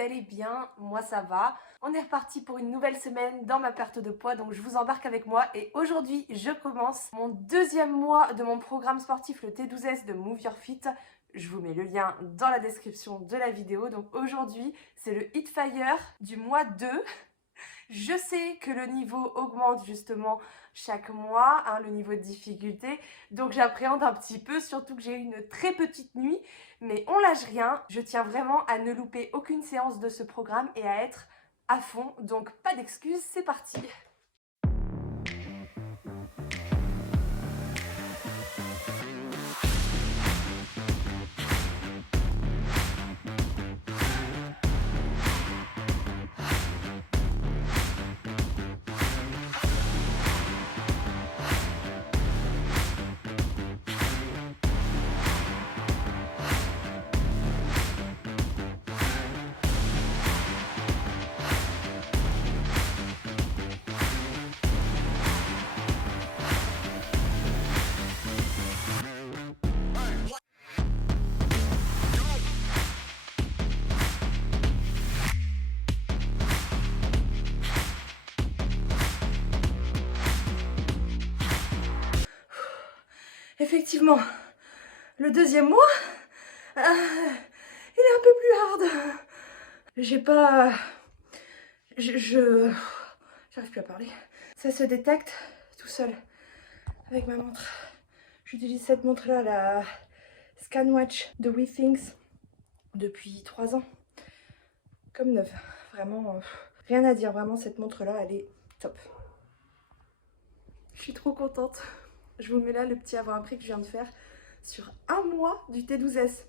vous allez bien, moi ça va. On est reparti pour une nouvelle semaine dans ma perte de poids, donc je vous embarque avec moi et aujourd'hui je commence mon deuxième mois de mon programme sportif, le T12S de Move Your Fit. Je vous mets le lien dans la description de la vidéo. Donc aujourd'hui c'est le Hit Fire du mois 2. Je sais que le niveau augmente justement chaque mois, hein, le niveau de difficulté, donc j'appréhende un petit peu, surtout que j'ai eu une très petite nuit, mais on lâche rien. Je tiens vraiment à ne louper aucune séance de ce programme et à être à fond, donc pas d'excuses, c'est parti. Effectivement, le deuxième mois, il est un peu plus hard. J'ai pas... J'arrive plus à parler. Ça se détecte tout seul avec ma montre. J'utilise cette montre-là, la Scanwatch de WeThings, depuis 3 ans. Comme neuve. Vraiment, rien à dire. Vraiment, cette montre-là, elle est top. Je suis trop contente. Je vous mets là le petit avant-après que je viens de faire sur un mois du T12S.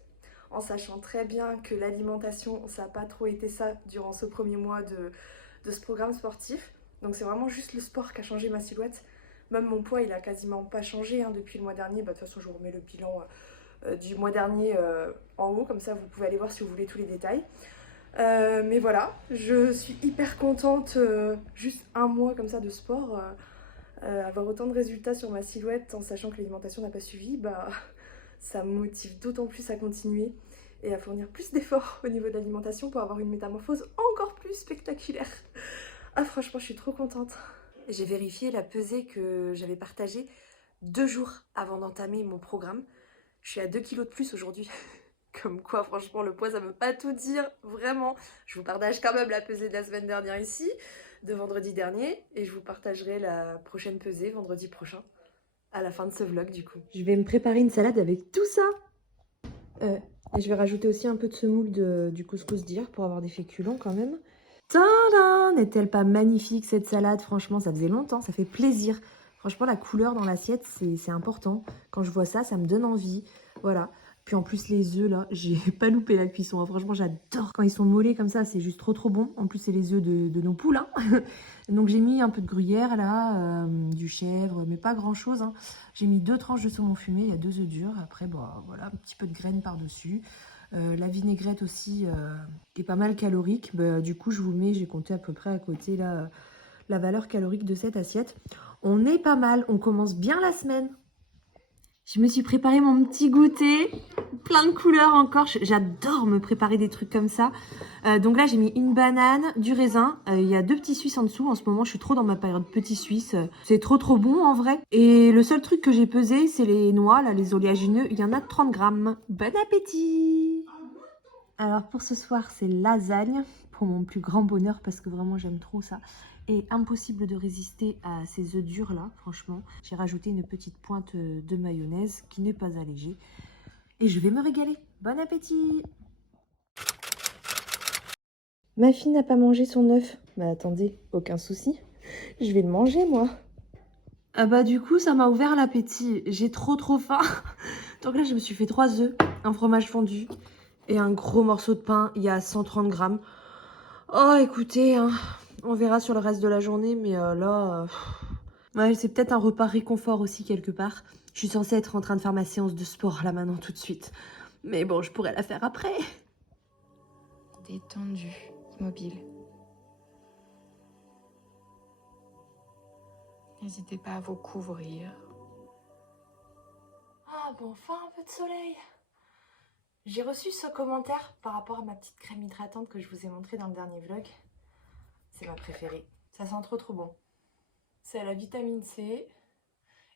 En sachant très bien que l'alimentation, ça n'a pas trop été ça durant ce premier mois de ce programme sportif. Donc c'est vraiment juste le sport qui a changé ma silhouette. Même mon poids, il a quasiment pas changé hein, depuis le mois dernier. Bah, de toute façon, je vous remets le bilan du mois dernier en haut. Comme ça, vous pouvez aller voir si vous voulez tous les détails. Mais voilà, je suis hyper contente. Juste un mois comme ça de sport. Avoir autant de résultats sur ma silhouette en sachant que l'alimentation n'a pas suivi, bah, ça me motive d'autant plus à continuer et à fournir plus d'efforts au niveau de l'alimentation pour avoir une métamorphose encore plus spectaculaire. Ah franchement, je suis trop contente. J'ai vérifié la pesée que j'avais partagée 2 jours avant d'entamer mon programme. Je suis à 2 kilos de plus aujourd'hui. Comme quoi, franchement, le poids, ça veut pas tout dire, vraiment. Je vous partage quand même la pesée de la semaine dernière ici, de vendredi dernier, et je vous partagerai la prochaine pesée vendredi prochain, à la fin de ce vlog du coup. Je vais me préparer une salade avec tout ça. Et je vais rajouter aussi un peu de semoule du couscous d'hier pour avoir des féculents quand même. Tadam! N'est-elle pas magnifique cette salade? Franchement, ça faisait longtemps, ça fait plaisir. Franchement, la couleur dans l'assiette, c'est important. Quand je vois ça, ça me donne envie. Voilà. Puis en plus, les œufs, là, j'ai pas loupé la cuisson, hein. Franchement, j'adore quand ils sont mollets comme ça. C'est juste trop bon. En plus, c'est les œufs de nos poules, hein. Donc, j'ai mis un peu de gruyère, là, du chèvre, mais pas grand-chose, hein. J'ai mis 2 tranches de saumon fumé. Il y a 2 œufs durs. Après, bah, voilà, un petit peu de graines par-dessus. La vinaigrette aussi, qui est pas mal calorique. Bah, du coup, je vous mets, j'ai compté à peu près à côté, là, la valeur calorique de cette assiette. On est pas mal. On commence bien la semaine. Je me suis préparé mon petit goûter, plein de couleurs encore. J'adore me préparer des trucs comme ça. Donc là, j'ai mis une banane, du raisin. Il y a 2 petits suisses en dessous. En ce moment, je suis trop dans ma période petit suisse. C'est trop bon en vrai. Et le seul truc que j'ai pesé, c'est les noix, là, les oléagineux. Il y en a 30 grammes. Bon appétit! Alors pour ce soir, c'est lasagne, pour mon plus grand bonheur, parce que vraiment j'aime trop ça. Et impossible de résister à ces œufs durs là, franchement. J'ai rajouté une petite pointe de mayonnaise qui n'est pas allégée. Et je vais me régaler. Bon appétit! Ma fille n'a pas mangé son œuf. Bah attendez, aucun souci. Je vais le manger moi. Ah bah du coup ça m'a ouvert l'appétit. J'ai trop faim. Donc là je me suis fait 3 œufs, un fromage fondu et un gros morceau de pain. Il y a 130 grammes. Oh écoutez, hein, on verra sur le reste de la journée, mais là... ouais, c'est peut-être un repas réconfort aussi quelque part. Je suis censée être en train de faire ma séance de sport là maintenant tout de suite. Mais bon, je pourrais la faire après. Détendu, immobile. N'hésitez pas à vous couvrir. Ah bon, enfin un peu de soleil. J'ai reçu ce commentaire par rapport à ma petite crème hydratante que je vous ai montrée dans le dernier vlog. C'est ma préférée. Ça sent trop bon. C'est à la vitamine C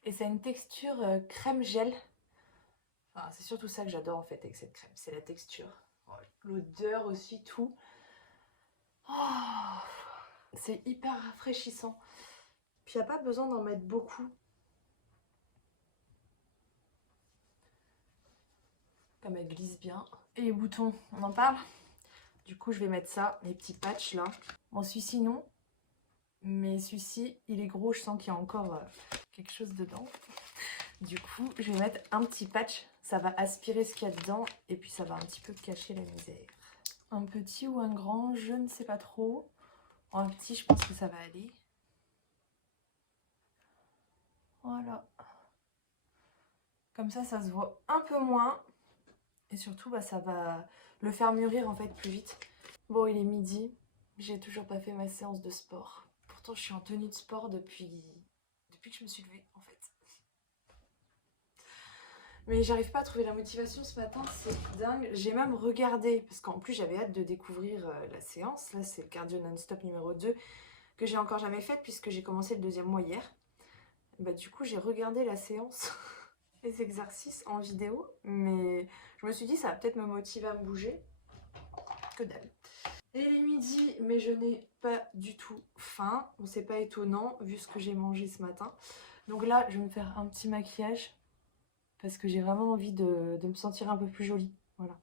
et ça a une texture crème gel. Enfin, c'est surtout ça que j'adore en fait avec cette crème, c'est la texture. L'odeur aussi, tout. Oh, c'est hyper rafraîchissant. Puis il n'y a pas besoin d'en mettre beaucoup. Comme elle glisse bien. Et les boutons, on en parle? Du coup, je vais mettre ça, les petits patchs là. Bon, celui-ci non. Mais celui-ci, il est gros, je sens qu'il y a encore quelque chose dedans. Du coup, je vais mettre un petit patch. Ça va aspirer ce qu'il y a dedans. Et puis, ça va un petit peu cacher la misère. Un petit ou un grand, je ne sais pas trop. Un petit, je pense que ça va aller. Voilà. Comme ça se voit un peu moins. Et surtout, bah, ça va le faire mûrir en fait plus vite. Bon, il est midi. J'ai toujours pas fait ma séance de sport. Pourtant, je suis en tenue de sport depuis que je me suis levée en fait. Mais j'arrive pas à trouver la motivation ce matin, c'est dingue. J'ai même regardé, parce qu'en plus j'avais hâte de découvrir la séance. Là, c'est le cardio non-stop numéro 2 que j'ai encore jamais faite puisque j'ai commencé le 2e mois hier. Bah, du coup, j'ai regardé la séance, les exercices en vidéo, mais je me suis dit ça va peut-être me motiver à me bouger. Que dalle. Et il est midi, mais je n'ai pas du tout faim. Bon, c'est pas étonnant vu ce que j'ai mangé ce matin. Donc là, je vais me faire un petit maquillage parce que j'ai vraiment envie de me sentir un peu plus jolie. Voilà.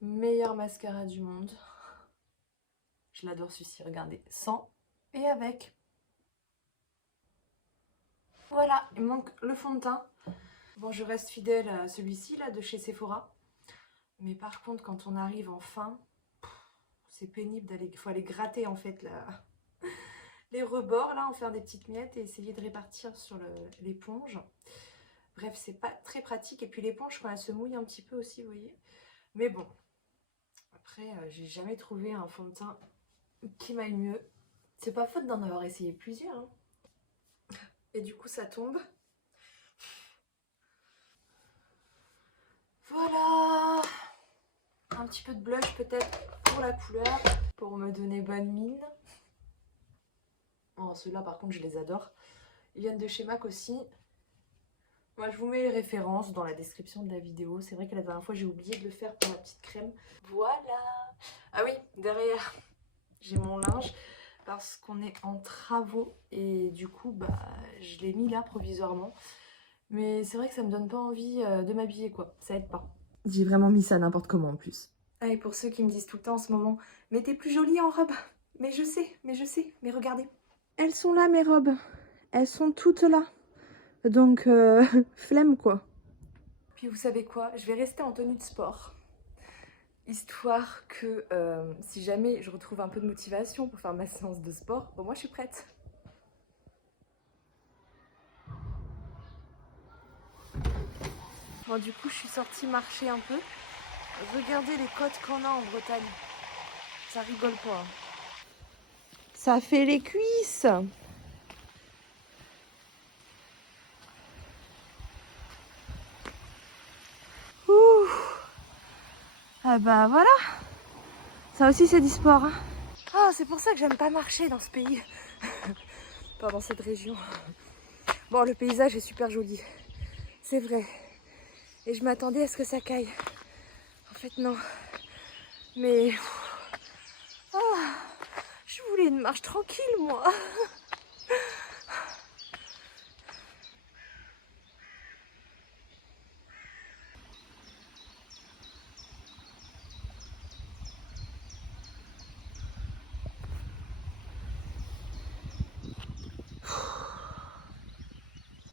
Meilleur mascara du monde. Je l'adore celui-ci, regardez. Sans et avec. Voilà, il me manque le fond de teint. Bon, je reste fidèle à celui-ci là de chez Sephora. Mais par contre, quand on arrive en fin, c'est pénible d'aller. Il faut aller gratter en fait là, les rebords là, en faire des petites miettes et essayer de répartir sur l'éponge. Bref, c'est pas très pratique. Et puis l'éponge, quand elle se mouille un petit peu aussi, vous voyez. Mais bon, après, j'ai jamais trouvé un fond de teint qui m'aille mieux. C'est pas faute d'en avoir essayé plusieurs. Hein. Et du coup, ça tombe. Voilà. Un petit peu de blush peut-être pour la couleur, pour me donner bonne mine. Oh, ceux-là, par contre, je les adore. Ils viennent de chez MAC aussi. Moi, je vous mets les références dans la description de la vidéo. C'est vrai que la dernière fois, j'ai oublié de le faire pour la petite crème. Voilà. Ah oui, derrière, j'ai mon linge parce qu'on est en travaux et du coup, bah, je l'ai mis là provisoirement. Mais c'est vrai que ça me donne pas envie de m'habiller, quoi. Ça aide pas. J'ai vraiment mis ça n'importe comment en plus. Ah, et pour ceux qui me disent tout le temps en ce moment, mais t'es plus jolie en robe. Mais je sais, mais regardez. Elles sont là mes robes. Elles sont toutes là. Donc, flemme quoi. Puis vous savez quoi, je vais rester en tenue de sport. Histoire que si jamais je retrouve un peu de motivation pour faire ma séance de sport, bon, moi je suis prête. Bon, du coup, je suis sortie marcher un peu. Regardez les côtes qu'on a en Bretagne. Ça rigole pas. Ça fait les cuisses. Ouh. Ah bah voilà. Ça aussi c'est du sport. Hein. Ah, c'est pour ça que j'aime pas marcher dans ce pays. Pas dans cette région. Bon, le paysage est super joli. C'est vrai. Et je m'attendais à ce que ça caille. En fait, non. Mais... Oh, je voulais une marche tranquille, moi.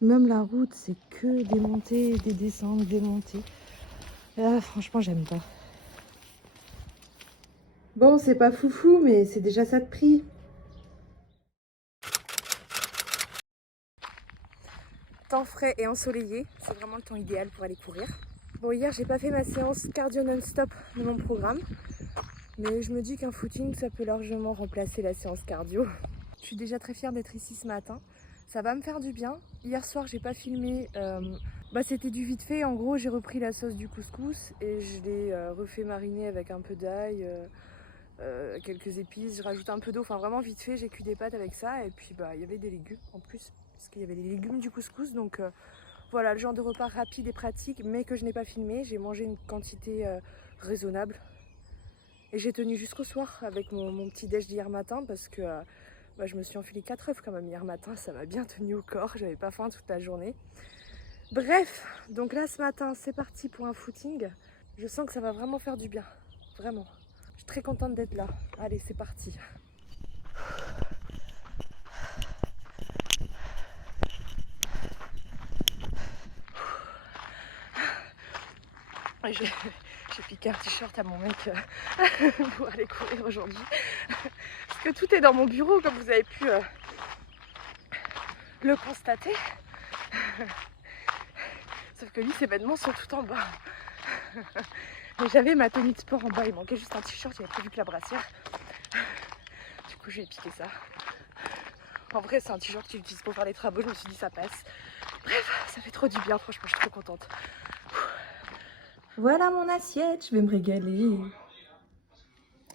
Même la route, c'est que des montées, des descentes, des montées. Ah, franchement, j'aime pas. Bon, c'est pas foufou, mais c'est déjà ça de prix. Temps frais et ensoleillé, c'est vraiment le temps idéal pour aller courir. Bon, hier, j'ai pas fait ma séance cardio non-stop de mon programme. Mais je me dis qu'un footing, ça peut largement remplacer la séance cardio. Je suis déjà très fière d'être ici ce matin. Ça va me faire du bien. Hier soir, j'ai pas filmé. C'était du vite fait. En gros, j'ai repris la sauce du couscous et je l'ai refait mariner avec un peu d'ail, quelques épices. Je rajoute un peu d'eau. Enfin, vraiment vite fait. J'ai cuit des pâtes avec ça. Et puis, il y avait des légumes en plus. Parce qu'il y avait les légumes du couscous. Donc, voilà, le genre de repas rapide et pratique, mais que je n'ai pas filmé. J'ai mangé une quantité raisonnable. Et j'ai tenu jusqu'au soir avec mon petit déj d'hier matin parce que je me suis enfilé 4 œufs quand même hier matin. Ça m'a bien tenu au corps. J'avais pas faim toute la journée. Bref, donc là ce matin, c'est parti pour un footing. Je sens que ça va vraiment faire du bien. Vraiment. Je suis très contente d'être là. Allez, c'est parti. J'ai piqué un t-shirt à mon mec pour aller courir aujourd'hui. Parce que tout est dans mon bureau, comme vous avez pu le constater. Sauf que lui, ses vêtements sont tout en bas. Mais j'avais ma tenue de sport en bas, il manquait juste un t-shirt, il n'y avait prévu que la brassière. Du coup, j'ai piqué ça. En vrai, c'est un t-shirt que j'utilise pour faire les travaux, je me suis dit ça passe. Bref, ça fait trop du bien, franchement, je suis trop contente. Voilà mon assiette, je vais me régaler.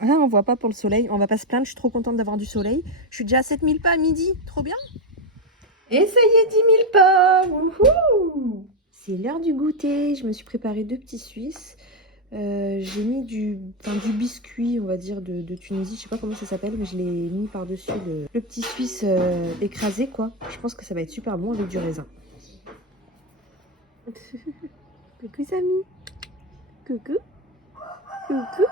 Ah, on voit pas pour le soleil, on va pas se plaindre, je suis trop contente d'avoir du soleil. Je suis déjà à 7000 pas à midi, trop bien. Et ça y est, 10 000 pas. Wouhou! C'est l'heure du goûter, je me suis préparé 2 petits Suisses. J'ai mis du biscuit, on va dire, de Tunisie, je sais pas comment ça s'appelle, mais je l'ai mis par-dessus le petit Suisse écrasé, quoi. Je pense que ça va être super bon avec du raisin. Coucou Samy. Coucou. Coucou.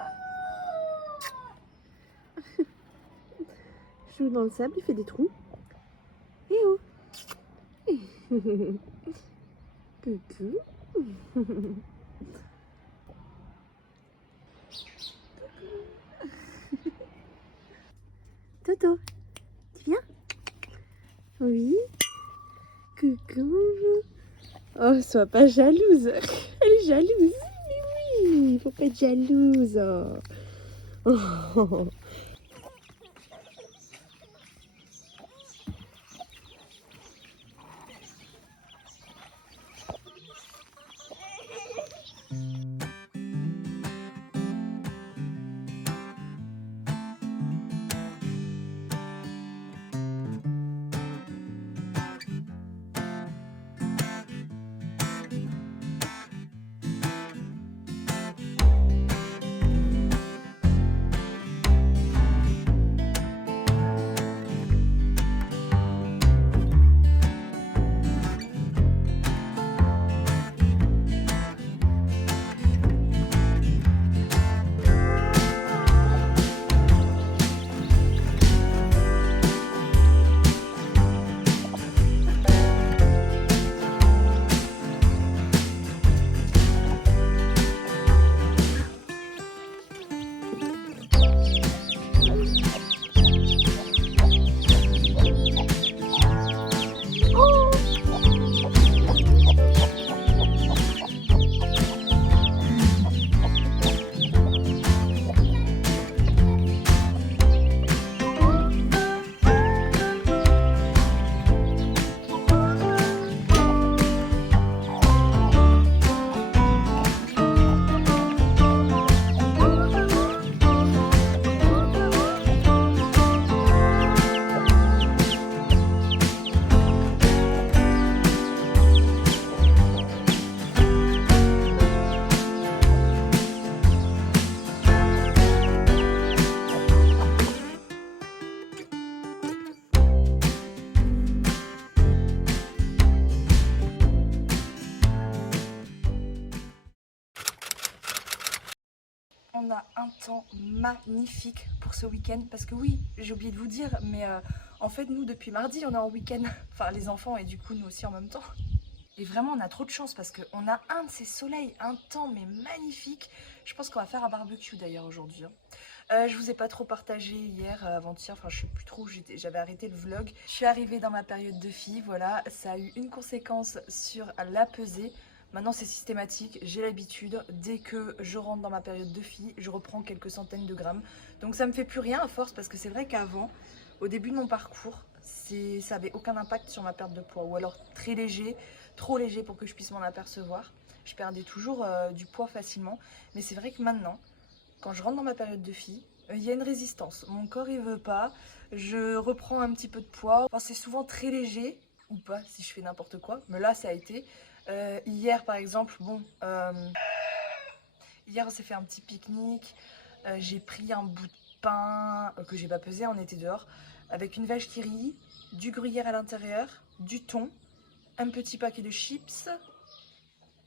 Je joue dans le sable, il fait des trous. Eh oh. Coucou. Toto, tu viens? Oui. Coucou. Oh, sois pas jalouse. Elle est jalouse. Mais oui, faut pas être jalouse. Oh. On a un temps magnifique pour ce week-end parce que oui, j'ai oublié de vous dire, mais en fait nous depuis mardi on est en week-end, enfin les enfants et du coup nous aussi en même temps. Et vraiment on a trop de chance parce qu'on a un de ces soleils, un temps mais magnifique. Je pense qu'on va faire un barbecue d'ailleurs aujourd'hui. Je vous ai pas trop partagé hier, avant-hier, enfin je sais plus trop, j'avais arrêté le vlog. Je suis arrivée dans ma période de fille, voilà, ça a eu une conséquence sur la pesée. Maintenant c'est systématique, j'ai l'habitude, dès que je rentre dans ma période de fille, je reprends quelques centaines de grammes. Donc ça me fait plus rien à force parce que c'est vrai qu'avant, au début de mon parcours, ça avait aucun impact sur ma perte de poids, ou alors très léger, trop léger pour que je puisse m'en apercevoir. Je perdais toujours du poids facilement, mais c'est vrai que maintenant, quand je rentre dans ma période de fille, il y a une résistance. Mon corps il veut pas, je reprends un petit peu de poids. Enfin, c'est souvent très léger, ou pas si je fais n'importe quoi, mais là ça a été. Hier par exemple, hier on s'est fait un petit pique-nique, j'ai pris un bout de pain que j'ai pas pesé, on était dehors, avec une vache qui rit, du gruyère à l'intérieur, du thon, un petit paquet de chips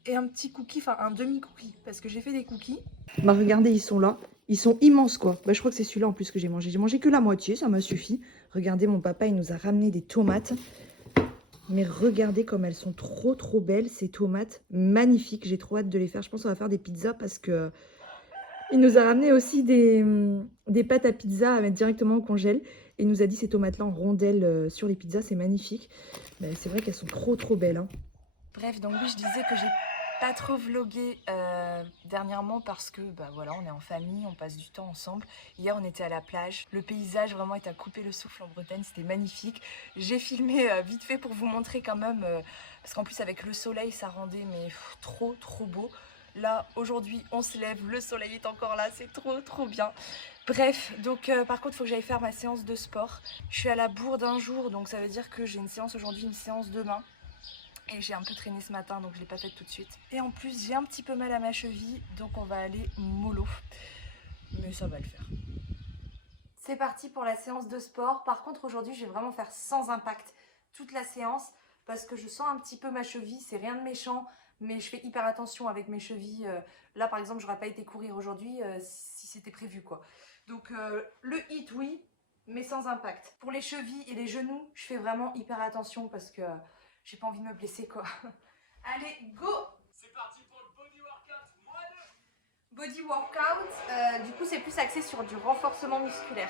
et un petit cookie, enfin un demi-cookie, parce que j'ai fait des cookies. Bah regardez, ils sont là. Ils sont immenses quoi. Bah je crois que c'est celui-là en plus que j'ai mangé. J'ai mangé que la moitié, ça m'a suffi. Regardez, mon papa, il nous a ramené des tomates. Mais regardez comme elles sont trop belles, ces tomates. Magnifiques, j'ai trop hâte de les faire. Je pense qu'on va faire des pizzas parce que... Il nous a ramené aussi des pâtes à pizza à mettre directement au congèle. Et il nous a dit ces tomates-là en rondelles sur les pizzas, c'est magnifique. Mais c'est vrai qu'elles sont trop belles. Hein. Bref, donc oui, je disais que j'ai pas trop vlogué dernièrement parce que bah voilà, on est en famille, on passe du temps ensemble. Hier on était à la plage, le paysage vraiment est à couper le souffle en Bretagne, c'était magnifique. J'ai filmé vite fait pour vous montrer quand même, parce qu'en plus avec le soleil ça rendait mais trop beau. Là aujourd'hui on se lève, le soleil est encore là, c'est trop bien. Bref, donc par contre il faut que j'aille faire ma séance de sport. Je suis à la bourre d'un jour, donc ça veut dire que j'ai une séance aujourd'hui, une séance demain. Et j'ai un peu traîné ce matin, donc je ne l'ai pas faite tout de suite. Et en plus, j'ai un petit peu mal à ma cheville, donc on va aller mollo. Mais ça va le faire. C'est parti pour la séance de sport. Par contre, aujourd'hui, je vais vraiment faire sans impact toute la séance parce que je sens un petit peu ma cheville. C'est rien de méchant, mais je fais hyper attention avec mes chevilles. Là, par exemple, j'aurais pas été courir aujourd'hui si c'était prévu, quoi. Donc, le hit, oui, mais sans impact. Pour les chevilles et les genoux, je fais vraiment hyper attention parce que... j'ai pas envie de me blesser quoi. Allez, go! C'est parti pour le body workout x2. Body workout, du coup c'est plus axé sur du renforcement musculaire.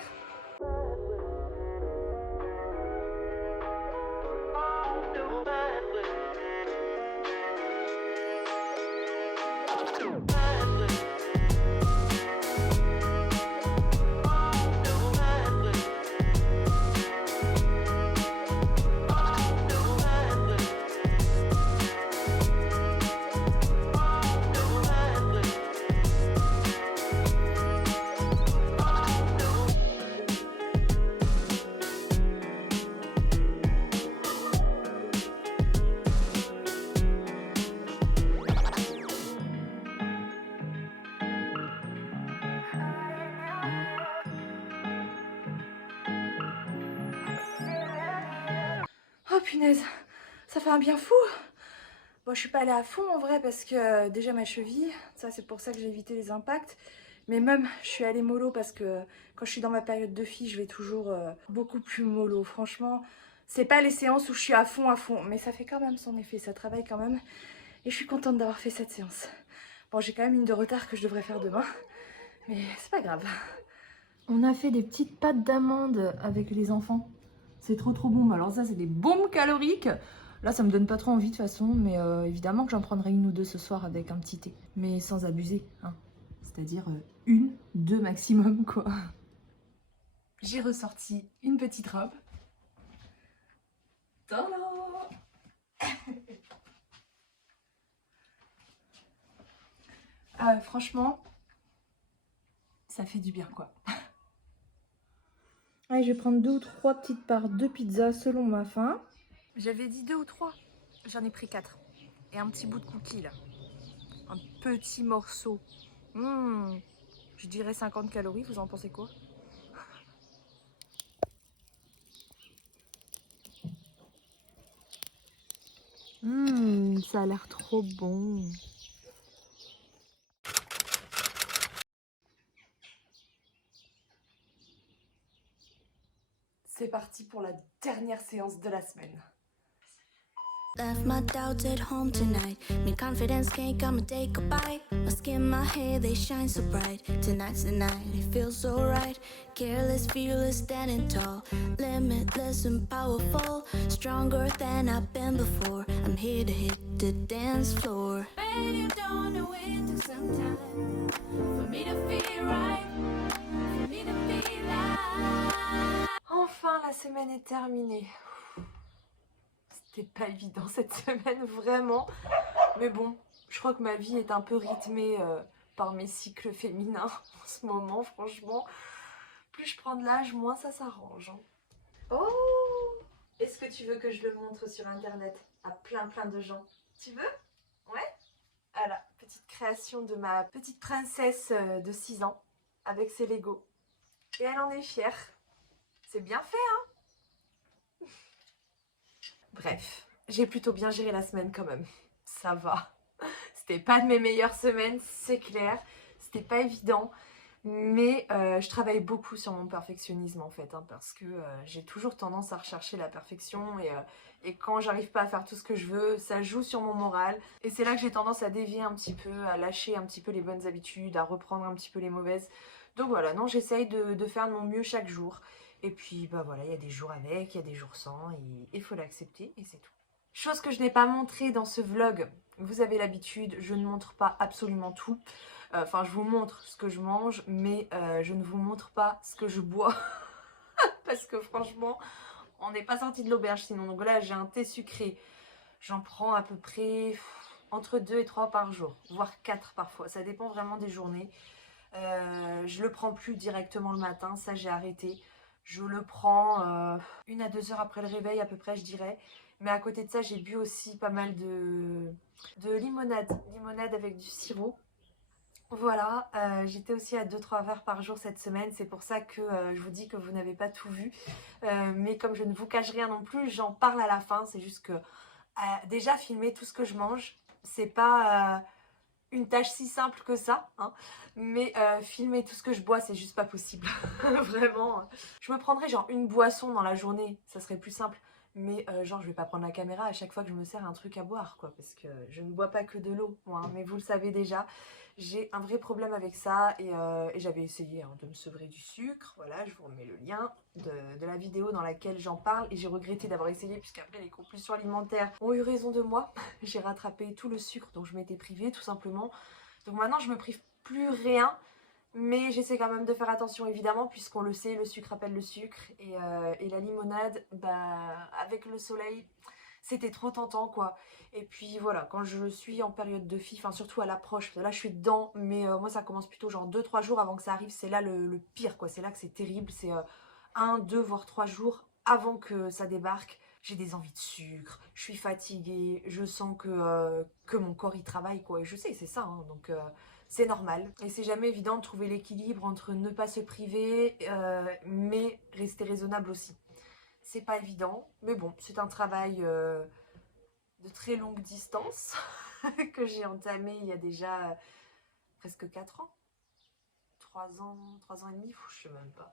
Oh punaise, ça fait un bien fou. Bon, je suis pas allée à fond en vrai parce que déjà ma cheville, ça c'est pour ça que j'ai évité les impacts. Mais même, je suis allée mollo parce que quand je suis dans ma période de fille, je vais toujours beaucoup plus mollo. Franchement, c'est pas les séances où je suis à fond, mais ça fait quand même son effet, ça travaille quand même. Et je suis contente d'avoir fait cette séance. Bon, j'ai quand même une de retard que je devrais faire demain, mais c'est pas grave. On a fait des petites pâtes d'amandes avec les enfants. C'est trop bon. Alors ça, c'est des bombes caloriques. Là, ça me donne pas trop envie de toute façon, mais évidemment que j'en prendrai une ou deux ce soir avec un petit thé. Mais sans abuser, hein. C'est-à-dire une, deux maximum, quoi. J'ai ressorti une petite robe. Tadam! Franchement, ça fait du bien, quoi. Allez, je vais prendre 2 ou 3 petites parts de pizza selon ma faim. J'avais dit 2 ou 3, j'en ai pris 4. Et un petit bout de cookie là. Un petit morceau. Je dirais 50 calories, vous en pensez quoi? Ça a l'air trop bon. C'est parti pour la dernière séance de la semaine. Left my doubts at home tonight. Me confidence can't come and take a bite. My skin, my hair, they shine so bright. Tonight's the night, it feels so right. Careless, fearless, standing tall. Limitless and powerful. Stronger than I've been before. I'm here to hit the dance floor. Babe, you don't know it took some time for me to feel right. For me to feel like. Enfin, la semaine est terminée. C'était pas évident cette semaine, vraiment. Mais bon, je crois que ma vie est un peu rythmée par mes cycles féminins en ce moment, franchement. Plus je prends de l'âge, moins ça s'arrange. Hein. Oh! Est-ce que tu veux que je le montre sur internet à plein de gens? Tu veux? Ouais? Voilà, petite création de ma petite princesse de 6 ans avec ses Lego. Et elle en est fière. C'est bien fait, hein? Bref, j'ai plutôt bien géré la semaine quand même. Ça va. C'était pas de mes meilleures semaines, c'est clair. C'était pas évident. Mais je travaille beaucoup sur mon perfectionnisme en fait, hein, parce que j'ai toujours tendance à rechercher la perfection et quand j'arrive pas à faire tout ce que je veux, ça joue sur mon moral. Et c'est là que j'ai tendance à dévier un petit peu, à lâcher un petit peu les bonnes habitudes, à reprendre un petit peu les mauvaises. Donc voilà, non, j'essaye de faire de mon mieux chaque jour. Et puis bah voilà, il y a des jours avec, il y a des jours sans, et il faut l'accepter et c'est tout. Chose que je n'ai pas montrée dans ce vlog, vous avez l'habitude, je ne montre pas absolument tout. Enfin, je vous montre ce que je mange, mais je ne vous montre pas ce que je bois. Parce que franchement, on n'est pas sorti de l'auberge sinon. Donc là, j'ai un thé sucré. J'en prends à peu près entre 2 et 3 par jour, voire 4 parfois. Ça dépend vraiment des journées. Je le prends plus directement le matin, ça j'ai arrêté. Je le prends 1 à 2 heures après le réveil à peu près, je dirais. Mais à côté de ça, j'ai bu aussi pas mal de limonade. Limonade avec du sirop. Voilà, j'étais aussi à 2-3 verres par jour cette semaine, c'est pour ça que je vous dis que vous n'avez pas tout vu. Mais comme je ne vous cache rien non plus, j'en parle à la fin, c'est juste que déjà filmer tout ce que je mange, c'est pas une tâche si simple que ça, hein. Mais filmer tout ce que je bois, c'est juste pas possible, vraiment. Je me prendrais genre une boisson dans la journée, ça serait plus simple. Mais genre je vais pas prendre la caméra à chaque fois que je me sers un truc à boire quoi, parce que je ne bois pas que de l'eau moi, hein, mais vous le savez déjà, j'ai un vrai problème avec ça et j'avais essayé hein, de me sevrer du sucre, voilà je vous remets le lien de la vidéo dans laquelle j'en parle et j'ai regretté d'avoir essayé puisqu'après les compulsions alimentaires ont eu raison de moi, j'ai rattrapé tout le sucre dont je m'étais privée tout simplement, donc maintenant je me prive plus rien. Mais j'essaie quand même de faire attention évidemment puisqu'on le sait, le sucre appelle le sucre et la limonade, bah avec le soleil, c'était trop tentant quoi. Et puis voilà, quand je suis en période de FI, enfin surtout à l'approche, là je suis dedans, mais moi ça commence plutôt genre 2-3 jours avant que ça arrive, c'est là le pire quoi, c'est là que c'est terrible, c'est 1, 2 voire 3 jours avant que ça débarque. J'ai des envies de sucre, je suis fatiguée, je sens que mon corps y travaille quoi, et je sais c'est ça, hein, donc... c'est normal et c'est jamais évident de trouver l'équilibre entre ne pas se priver mais rester raisonnable aussi. C'est pas évident, mais bon, c'est un travail de très longue distance que j'ai entamé il y a déjà presque 4 ans. 3 ans et demi, je sais même pas.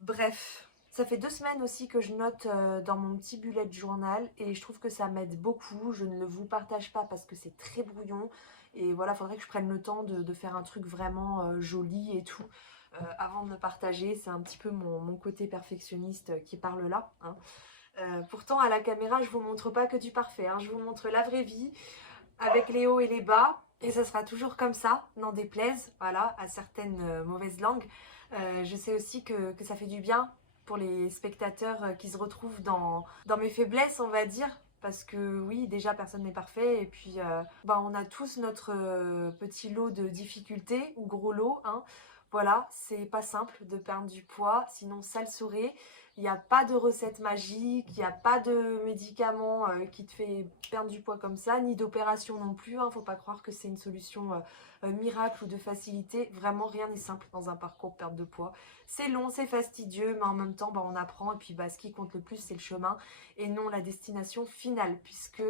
Bref, ça fait 2 semaines aussi que je note dans mon petit bullet journal et je trouve que ça m'aide beaucoup. Je ne le vous partage pas parce que c'est très brouillon. Et voilà, il faudrait que je prenne le temps de faire un truc vraiment joli et tout avant de le partager. C'est un petit peu mon côté perfectionniste qui parle là. Hein. Pourtant, à la caméra, je vous montre pas que du parfait. Hein. Je vous montre la vraie vie avec les hauts et les bas. Et ça sera toujours comme ça, n'en déplaise voilà, à certaines mauvaises langues. Je sais aussi que ça fait du bien pour les spectateurs qui se retrouvent dans mes faiblesses, on va dire. Parce que oui, déjà personne n'est parfait et puis on a tous notre petit lot de difficultés ou gros lot. Hein. Voilà, c'est pas simple de perdre du poids, sinon ça le saurait. Il n'y a pas de recette magique, il n'y a pas de médicament qui te fait perdre du poids comme ça, ni d'opération non plus. Hein. Faut pas croire que c'est une solution miracle ou de facilité. Vraiment, rien n'est simple dans un parcours de perte de poids. C'est long, c'est fastidieux, mais en même temps, on apprend. Et puis, ce qui compte le plus, c'est le chemin et non la destination finale, puisque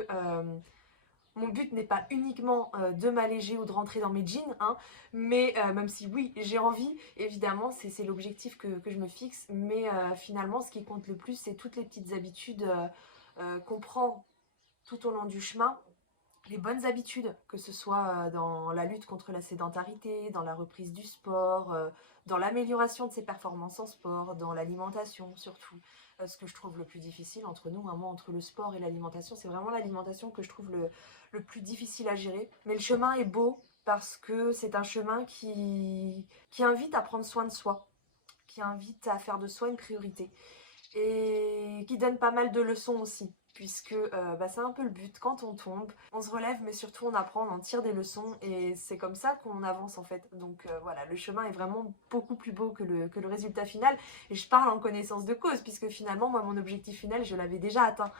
mon but n'est pas uniquement de m'alléger ou de rentrer dans mes jeans, hein, mais même si oui, j'ai envie, évidemment, c'est l'objectif que je me fixe, mais finalement, ce qui compte le plus, c'est toutes les petites habitudes qu'on prend tout au long du chemin, les bonnes habitudes, que ce soit dans la lutte contre la sédentarité, dans la reprise du sport, dans l'amélioration de ses performances en sport, dans l'alimentation surtout. Ce que je trouve le plus difficile entre nous, moi entre le sport et l'alimentation, c'est vraiment l'alimentation que je trouve le plus difficile à gérer. Mais le chemin est beau parce que c'est un chemin qui invite à prendre soin de soi, qui invite à faire de soi une priorité. et qui donne pas mal de leçons aussi. Puisque c'est un peu le but, quand on tombe, on se relève mais surtout on apprend, on en tire des leçons et c'est comme ça qu'on avance en fait. Donc voilà, le chemin est vraiment beaucoup plus beau que le résultat final et je parle en connaissance de cause puisque finalement moi mon objectif final je l'avais déjà atteint.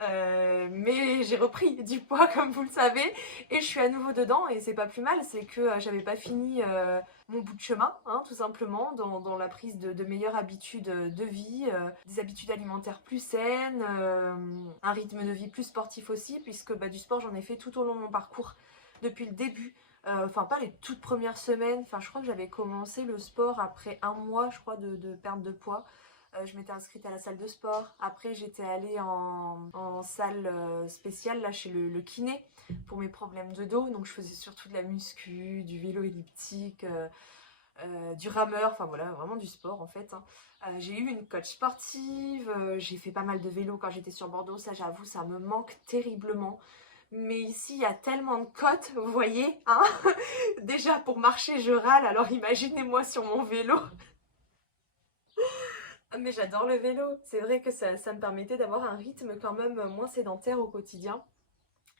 Mais j'ai repris du poids comme vous le savez et je suis à nouveau dedans et c'est pas plus mal, c'est que j'avais pas fini mon bout de chemin, hein, tout simplement, dans la prise de meilleures habitudes de vie, des habitudes alimentaires plus saines, un rythme de vie plus sportif aussi, puisque du sport j'en ai fait tout au long de mon parcours, depuis le début. Enfin pas les toutes premières semaines, enfin je crois que j'avais commencé le sport après un mois je crois de perte de poids. Je m'étais inscrite à la salle de sport. Après, j'étais allée en salle spéciale là chez le kiné pour mes problèmes de dos. Donc, je faisais surtout de la muscu, du vélo elliptique, du rameur. Enfin voilà, vraiment du sport en fait. Hein. J'ai eu une coach sportive. J'ai fait pas mal de vélo quand j'étais sur Bordeaux. Ça, j'avoue, ça me manque terriblement. Mais ici, il y a tellement de côtes, vous voyez. Hein. Déjà, pour marcher, je râle. Alors, imaginez-moi sur mon vélo. Mais j'adore le vélo, c'est vrai que ça me permettait d'avoir un rythme quand même moins sédentaire au quotidien.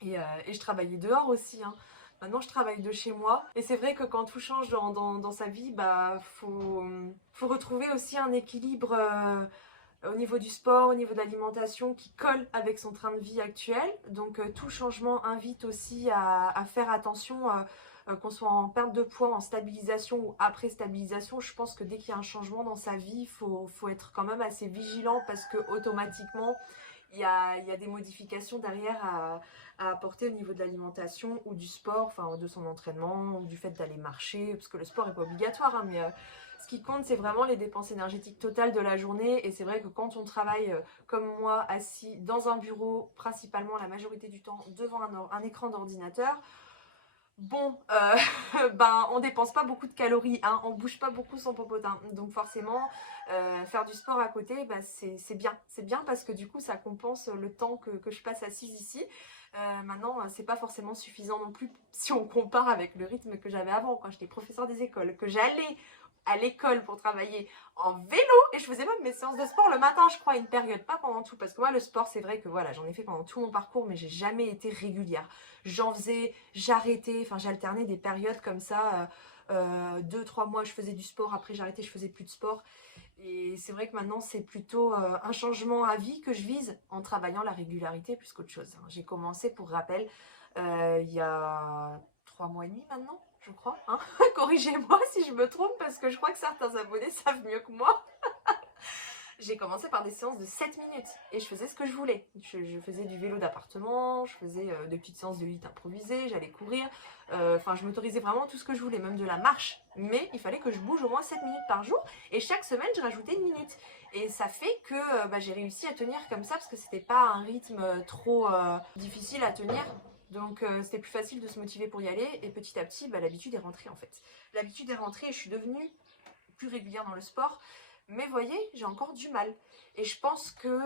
Et je travaillais dehors aussi, hein. Maintenant je travaille de chez moi. Et c'est vrai que quand tout change dans sa vie, faut retrouver aussi un équilibre au niveau du sport, au niveau de l'alimentation qui colle avec son train de vie actuel. Donc tout changement invite aussi à faire attention qu'on soit en perte de poids, en stabilisation ou après stabilisation. Je pense que dès qu'il y a un changement dans sa vie, faut être quand même assez vigilant parce que automatiquement il y a des modifications derrière à apporter au niveau de l'alimentation ou du sport, enfin de son entraînement ou du fait d'aller marcher, parce que le sport n'est pas obligatoire, hein, mais ce qui compte c'est vraiment les dépenses énergétiques totales de la journée. Et c'est vrai que quand on travaille comme moi, assis dans un bureau, principalement la majorité du temps devant un écran d'ordinateur, bon, on dépense pas beaucoup de calories, hein, on bouge pas beaucoup son popotin. Donc forcément, faire du sport à côté, c'est bien. C'est bien parce que du coup, ça compense le temps que je passe assise ici. Maintenant, c'est pas forcément suffisant non plus si on compare avec le rythme que j'avais avant, quand j'étais professeur des écoles, que j'allais à l'école pour travailler en vélo et je faisais même mes séances de sport le matin, je crois, à une période, pas pendant tout, parce que moi le sport c'est vrai que voilà, j'en ai fait pendant tout mon parcours mais j'ai jamais été régulière. J'en faisais, j'arrêtais, enfin j'alternais des périodes comme ça, 2-3 mois je faisais du sport, après j'arrêtais, je faisais plus de sport. Et c'est vrai que maintenant c'est plutôt un changement à vie que je vise en travaillant la régularité plus qu'autre chose. Hein. J'ai commencé, pour rappel, il y a 3 mois et demi maintenant, je crois. Hein. Corrigez-moi si je me trompe parce que je crois que certains abonnés savent mieux que moi. J'ai commencé par des séances de 7 minutes et je faisais ce que je voulais. Je faisais du vélo d'appartement, je faisais des petites séances de HIIT improvisées, j'allais courir. Enfin, je m'autorisais vraiment tout ce que je voulais, même de la marche. Mais il fallait que je bouge au moins 7 minutes par jour et chaque semaine, je rajoutais 1 minute. Et ça fait que j'ai réussi à tenir comme ça parce que c'était pas un rythme trop difficile à tenir. Donc c'était plus facile de se motiver pour y aller et petit à petit, l'habitude est rentrée en fait. L'habitude est rentrée et je suis devenue plus régulière dans le sport. Mais voyez, j'ai encore du mal. Et je pense que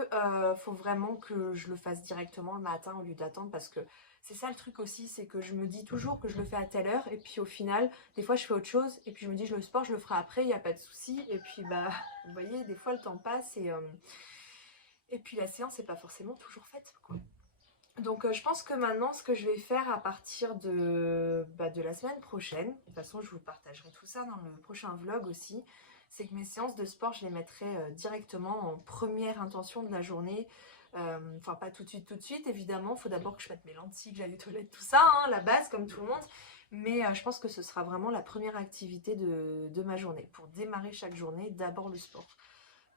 faut vraiment que je le fasse directement le matin au lieu d'attendre parce que c'est ça le truc aussi, c'est que je me dis toujours que je le fais à telle heure et puis au final, des fois je fais autre chose et puis je me dis le sport je le ferai après, il n'y a pas de souci. Et puis vous voyez, des fois le temps passe et puis la séance n'est pas forcément toujours faite, quoi. Donc je pense que maintenant ce que je vais faire à partir de la semaine prochaine, de toute façon je vous partagerai tout ça dans le prochain vlog aussi, c'est que mes séances de sport je les mettrai directement en première intention de la journée. Enfin pas tout de suite évidemment, il faut d'abord que je mette mes lentilles, que j'aille aux toilettes, tout ça, hein, la base comme tout le monde. Mais je pense que ce sera vraiment la première activité de ma journée, pour démarrer chaque journée, d'abord le sport.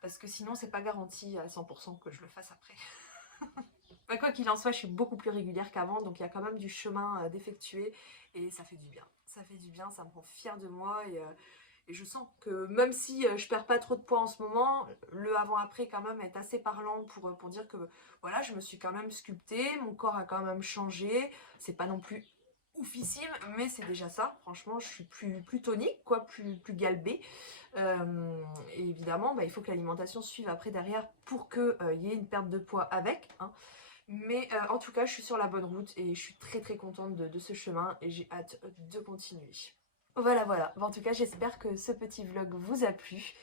Parce que sinon c'est pas garanti à 100% que je le fasse après. Quoi qu'il en soit, je suis beaucoup plus régulière qu'avant, donc il y a quand même du chemin d'effectuer et ça fait du bien. Ça fait du bien, ça me rend fière de moi et je sens que même si je perds pas trop de poids en ce moment, le avant-après quand même est assez parlant pour dire que voilà, je me suis quand même sculptée, mon corps a quand même changé, c'est pas non plus oufissime, mais c'est déjà ça. Franchement, je suis plus tonique, quoi, plus galbée. Et évidemment, il faut que l'alimentation suive après derrière pour qu'il y ait une perte de poids avec, hein. Mais en tout cas, je suis sur la bonne route et je suis très très contente de ce chemin et j'ai hâte de continuer. Voilà. En tout cas, j'espère que ce petit vlog vous a plu.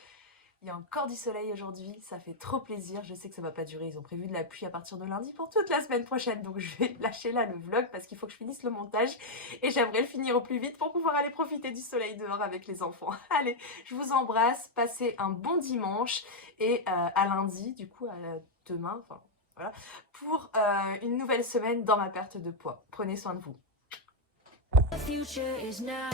Il y a encore du soleil aujourd'hui, ça fait trop plaisir. Je sais que ça va pas durer, ils ont prévu de la pluie à partir de lundi pour toute la semaine prochaine. Donc je vais lâcher là le vlog parce qu'il faut que je finisse le montage. Et j'aimerais le finir au plus vite pour pouvoir aller profiter du soleil dehors avec les enfants. Allez, je vous embrasse, passez un bon dimanche. Et à lundi, du coup à demain, enfin voilà, pour une nouvelle semaine dans ma perte de poids. Prenez soin de vous. The future is now.